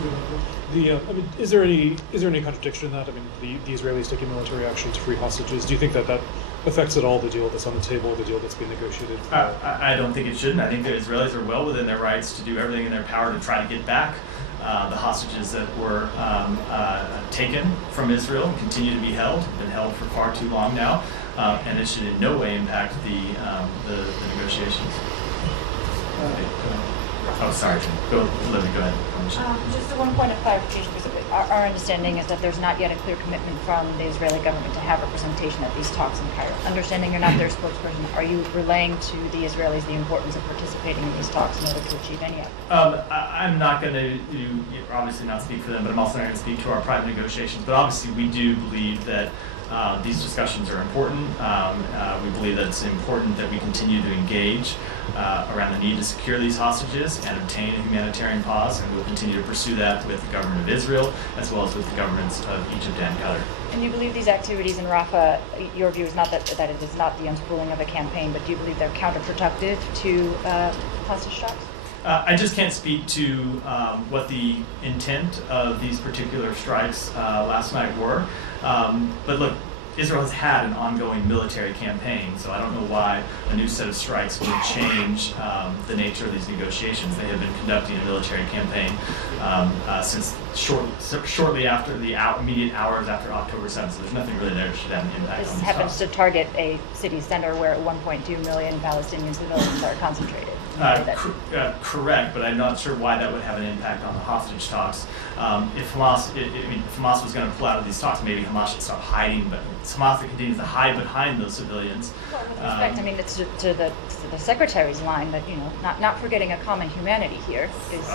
I mean, is there any contradiction in that? I mean, the Israelis taking military action to free hostages. Do you think that affects at all the deal that's on the table, the deal that's being negotiated? I don't think it shouldn't. I think the Israelis are well within their rights to do everything in their power to try to get back the hostages that were taken from Israel and continue to be held. Have been held for far too long now, and it should in no way impact the negotiations. Oh, sorry. Go ahead. Just one point of clarification, because our understanding is that there's not yet a clear commitment from the Israeli government to have representation at these talks in Cairo. Understanding you're not their spokesperson, are you relaying to the Israelis the importance of participating in these talks in order to achieve any outcome? I'm not going to obviously not speak for them, but I'm also not going to speak to our private negotiations. But obviously we do believe that these discussions are important. We believe that it's important that we continue to engage around the need to secure these hostages and obtain a humanitarian pause, and we'll continue to pursue that with the government of Israel as well as with the governments of Egypt and Qatar. And you believe these activities in Rafah, your view is not that it is not the unspooling of a campaign, but do you believe they're counterproductive to hostage talks? I just can't speak to what the intent of these particular strikes last night were. But look, Israel has had an ongoing military campaign, so I don't know why a new set of strikes would change the nature of these negotiations. They have been conducting a military campaign since shortly after the immediate hours after October 7th, so there's nothing really there that should have an impact on This these happens talks. to target a city center where 1.2 million Palestinian civilians are concentrated. Correct, but I'm not sure why that would have an impact on the hostage talks. If Hamas was going to pull out of these talks, maybe Hamas should stop hiding, but it's Hamas that continues to hide behind those civilians. Well, with respect, I mean, it's to the secretary's line that, not forgetting a common humanity here is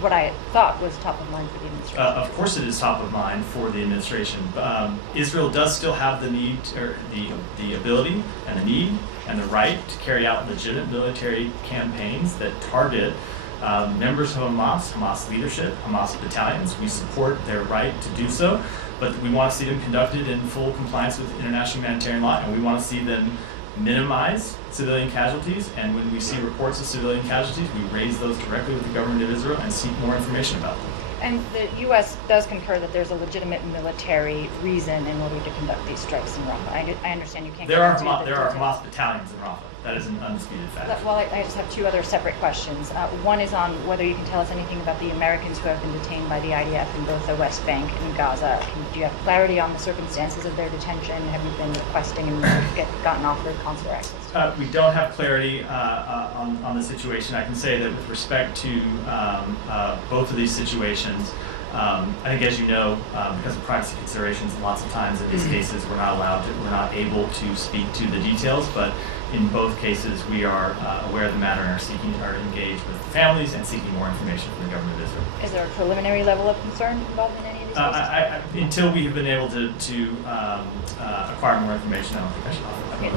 what I thought was top of mind for the administration. Of course it is top of mind for the administration. Israel does still have the need, or the ability and the need and the right to carry out legitimate military campaigns that target members of Hamas leadership, Hamas battalions. We support their right to do so, but we want to see them conducted in full compliance with international humanitarian law, and we want to see them minimize civilian casualties, and when we see reports of civilian casualties, we raise those directly with the government of Israel and seek more information about them. And the U.S. does concur that there's a legitimate military reason in order to conduct these strikes in Rafah. I understand you can't. There are Hamas battalions in Rafah. That is an undisputed fact. Well, I just have two other separate questions. One is on whether you can tell us anything about the Americans who have been detained by the IDF in both the West Bank and Gaza. Do you have clarity on the circumstances of their detention? Have you been requesting and gotten offered consular access? We don't have clarity on the situation. I can say that with respect to both of these situations, I think, as you know, because of privacy considerations, lots of times in these cases we're not able to speak to the details. But in both cases, we are aware of the matter and are engaged with the families and seeking more information from the government of Israel. Is there a preliminary level of concern involved in any of these cases? Until we have been able to acquire more information, I don't think I should offer that. Okay,